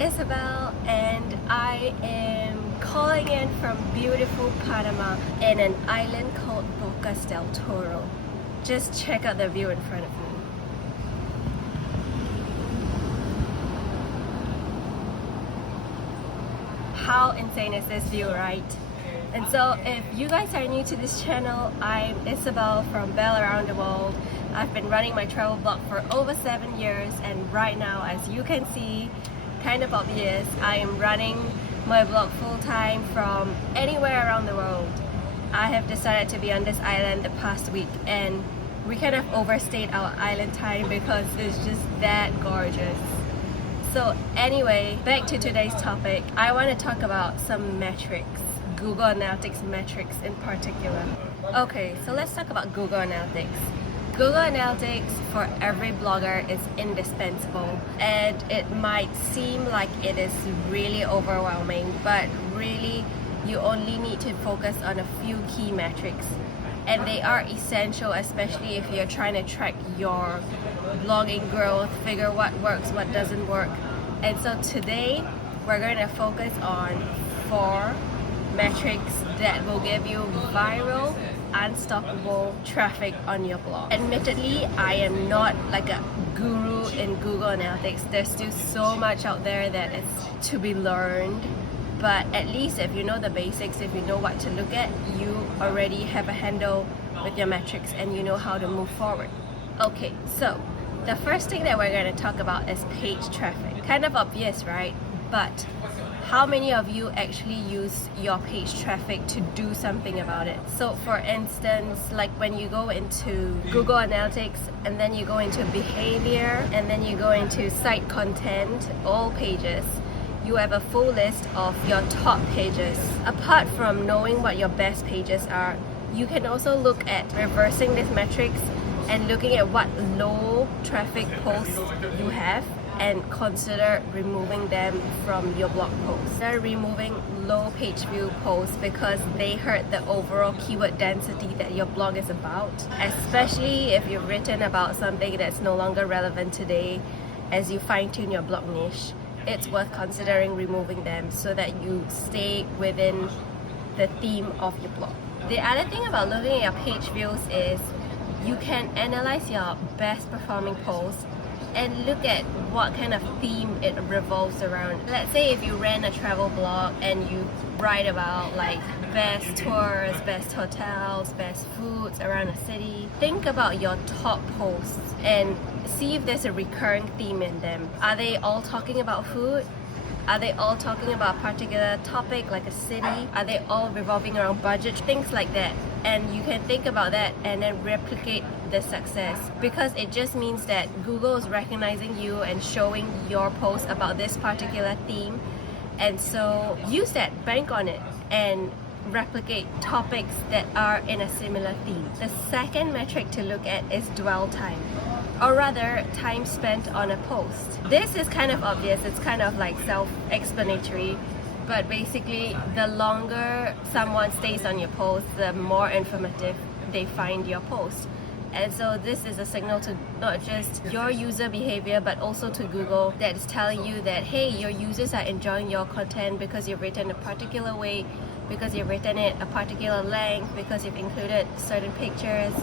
Isabel, and I am calling in from beautiful Panama in an island called Bocas del Toro. Just check out the view in front of me. How insane is this view, right? And so if you guys are new to this channel, I'm Isabel from Belle Around the World. I've been running my travel blog for over 7 years, and right now, as you can see, kind of obvious, I am running my blog full-time from anywhere around the world. I have decided to be on this island the past week, and we kind of overstayed our island time because it's just that gorgeous. So anyway, back to today's topic. I want to talk about some metrics, Google Analytics metrics in particular. Okay, so let's talk about Google Analytics. Google Analytics for every blogger is indispensable, and it might seem like it is really overwhelming, but really you only need to focus on a few key metrics, and they are essential, especially if you're trying to track your blogging growth, figure what works, what doesn't work. And so today we're going to focus on 4 metrics that will give you viral, unstoppable traffic on your blog. Admittedly, I am not like a guru in Google Analytics. There's still so much out there that is to be learned. But at least if you know the basics, if you know what to look at, you already have a handle with your metrics and you know how to move forward. Okay, so the first thing that we're going to talk about is page traffic. Kind of obvious, right? But how many of you actually use your page traffic to do something about it? So for instance, like when you go into Google Analytics and then you go into behavior and then you go into site content, all pages, you have a full list of your top pages. Apart from knowing what your best pages are, you can also look at reversing these metrics and looking at what low traffic posts you have and consider removing them from your blog posts. They're removing low page view posts because they hurt the overall keyword density that your blog is about, especially if you've written about something that's no longer relevant today as you fine-tune your blog niche. It's worth considering removing them so that you stay within the theme of your blog. The other thing about looking at your page views is you can analyze your best performing posts and look at what kind of theme it revolves around. Let's say if you ran a travel blog and you write about like best tours, best hotels, best foods around a city, think about your top posts and see if there's a recurring theme in them. Are they all talking about food? Are they all talking about a particular topic like a city? Are they all revolving around budget? Things like that. And you can think about that and then replicate the success, because it just means that Google is recognizing you and showing your post about this particular theme. And so use that, bank on it, and replicate topics that are in a similar theme. The second metric to look at is dwell time, or rather time spent on a post. This is kind of obvious, it's kind of like self-explanatory, but basically the longer someone stays on your post, the more informative they find your post. And so this is a signal to not just your user behavior but also to Google that is telling you that hey, your users are enjoying your content because you've written a particular way, because you've written it a particular length, because you've included certain pictures,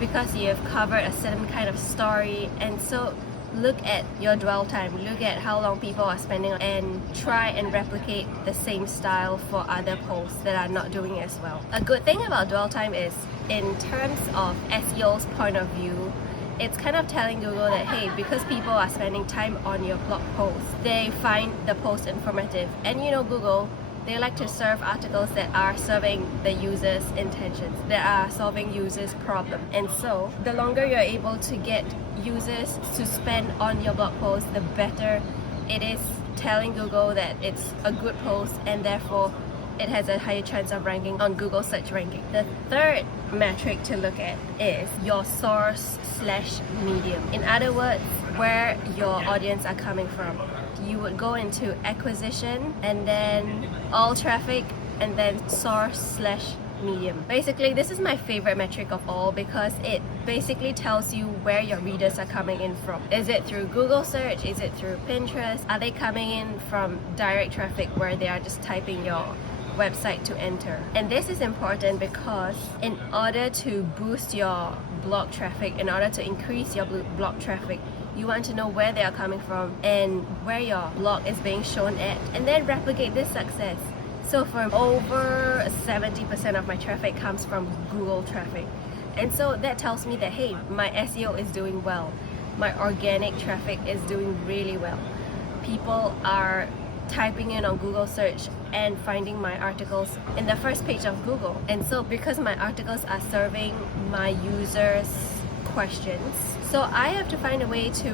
because you've covered a certain kind of story. And so look at your dwell time, look at how long people are spending, and try and replicate the same style for other posts that are not doing as well. A good thing about dwell time is, in terms of SEO's point of view, it's kind of telling Google that hey, because people are spending time on your blog post, they find the post informative. And you know Google, they like to serve articles that are serving the user's intentions, that are solving users' problem. And so the longer you're able to get users to spend on your blog post, the better it is telling Google that it's a good post, and therefore it has a higher chance of ranking on Google search ranking. The third metric to look at is your source/medium. In other words, where your audience are coming from. You would go into acquisition and then all traffic and then source slash medium. Basically, this is my favorite metric of all because it basically tells you where your readers are coming in from. Is it through Google search? Is it through Pinterest? Are they coming in from direct traffic where they are just typing your website to enter? And this is important because in order to boost your blog traffic, in order to increase your blog traffic, you want to know where they are coming from and where your blog is being shown at, and then replicate this success. So for over 70% of my traffic comes from Google traffic. And so that tells me that, hey, my SEO is doing well. My organic traffic is doing really well. People are typing in on Google search and finding my articles in the first page of Google. And so because my articles are serving my users' questions, so I have to find a way to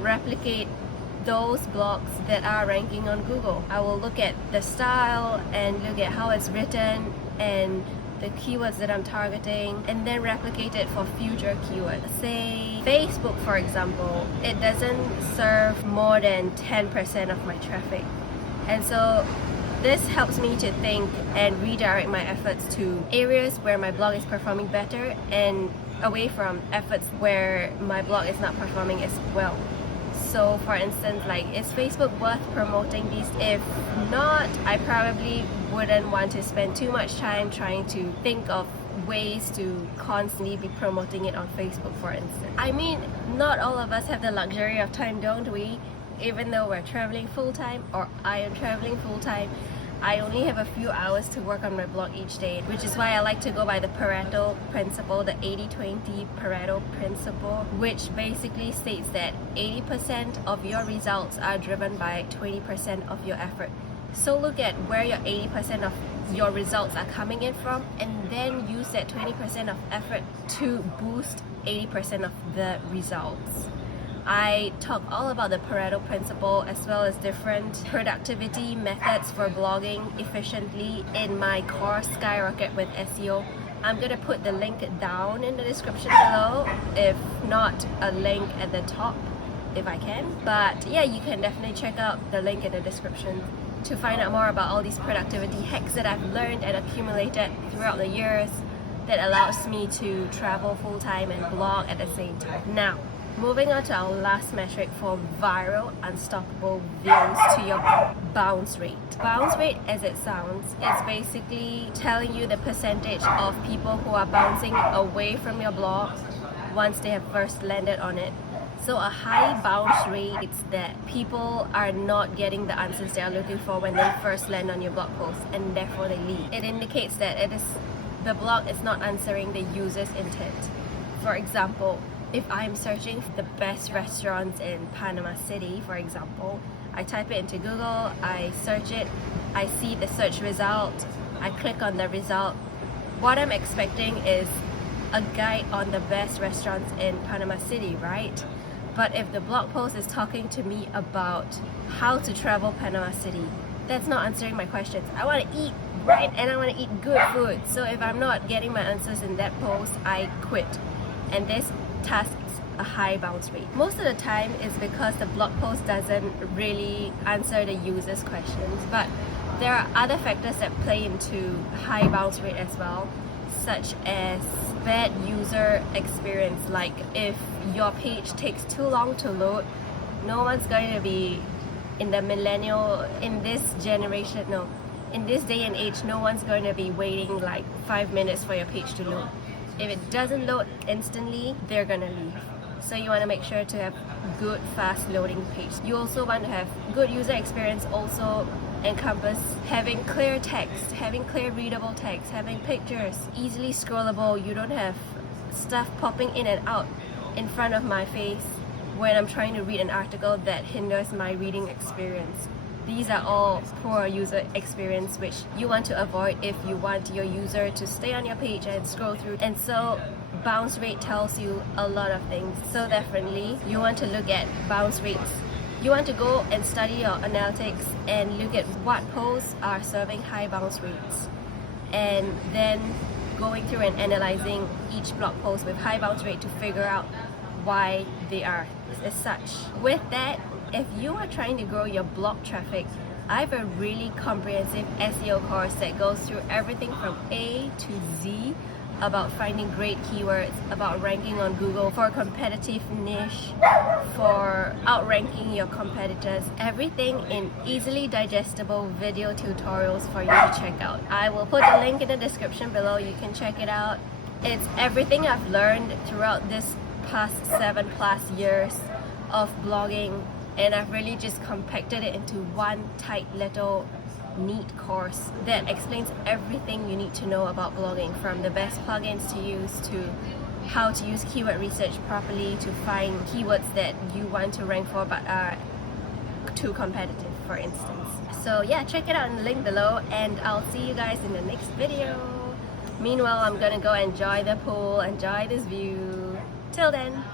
replicate those blogs that are ranking on Google. I will look at the style and look at how it's written and the keywords that I'm targeting, and then replicate it for future keywords. Say Facebook, for example, it doesn't serve more than 10% of my traffic. And so this helps me to think and redirect my efforts to areas where my blog is performing better and away from efforts where my blog is not performing as well. So for instance, like, is Facebook worth promoting these? If not, I probably wouldn't want to spend too much time trying to think of ways to constantly be promoting it on Facebook, for instance. I mean, not all of us have the luxury of time, don't we? Even though we're traveling full-time, or I am traveling full-time, I only have a few hours to work on my blog each day, which is why I like to go by the Pareto principle, the 80-20 Pareto principle, which basically states that 80% of your results are driven by 20% of your effort. So look at where your 80% of your results are coming in from, and then use that 20% of effort to boost 80% of the results. I talk all about the Pareto principle as well as different productivity methods for blogging efficiently in my course Skyrocket with SEO. I'm going to put the link down in the description below, if not a link at the top if I can. But yeah, you can definitely check out the link in the description to find out more about all these productivity hacks that I've learned and accumulated throughout the years that allows me to travel full-time and blog at the same time. Now, moving on to our last metric for viral, unstoppable views, to your bounce rate. Bounce rate, as it sounds, is basically telling you the percentage of people who are bouncing away from your blog once they have first landed on it. So a high bounce rate is that people are not getting the answers they are looking for when they first land on your blog post, and therefore they leave. It indicates that the blog is not answering the user's intent. For example, if I'm searching for the best restaurants in Panama City, for example, I type it into Google, I search it, I see the search result, I click on the result. What I'm expecting is a guide on the best restaurants in Panama City, right? But if the blog post is talking to me about how to travel Panama City, that's not answering my questions. I want to eat, right? And I want to eat good food. So if I'm not getting my answers in that post, I quit. And this tasks a high bounce rate. Most of the time is because the blog post doesn't really answer the user's questions, but there are other factors that play into high bounce rate as well, such as bad user experience. Like if your page takes too long to load, no one's going to be in the millennial, in this generation, no, in this day and age, no one's going to be waiting like 5 minutes for your page to load. If it doesn't load instantly, they're gonna leave. So you want to make sure to have good, fast loading page. You also want to have good user experience, also encompass having clear text, having clear readable text, having pictures, easily scrollable. You don't have stuff popping in and out in front of my face when I'm trying to read an article that hinders my reading experience. These are all poor user experience which you want to avoid if you want your user to stay on your page and scroll through. And so bounce rate tells you a lot of things. So definitely you want to look at bounce rates. You want to go and study your analytics and look at what posts are serving high bounce rates, and then going through and analyzing each blog post with high bounce rate to figure out why they are as such. With that, if you are trying to grow your blog traffic, I have a really comprehensive SEO course that goes through everything from A to Z about finding great keywords, about ranking on Google for a competitive niche, for outranking your competitors, everything in easily digestible video tutorials for you to check out. I will put the link in the description below, you can check it out. It's everything I've learned throughout this past 7+ years of blogging, and I've really just compacted it into one tight little neat course that explains everything you need to know about blogging, from the best plugins to use to how to use keyword research properly to find keywords that you want to rank for but are too competitive, for instance. So yeah, check it out in the link below, and I'll see you guys in the next video. Meanwhile, I'm gonna go enjoy the pool, enjoy this view. Till then.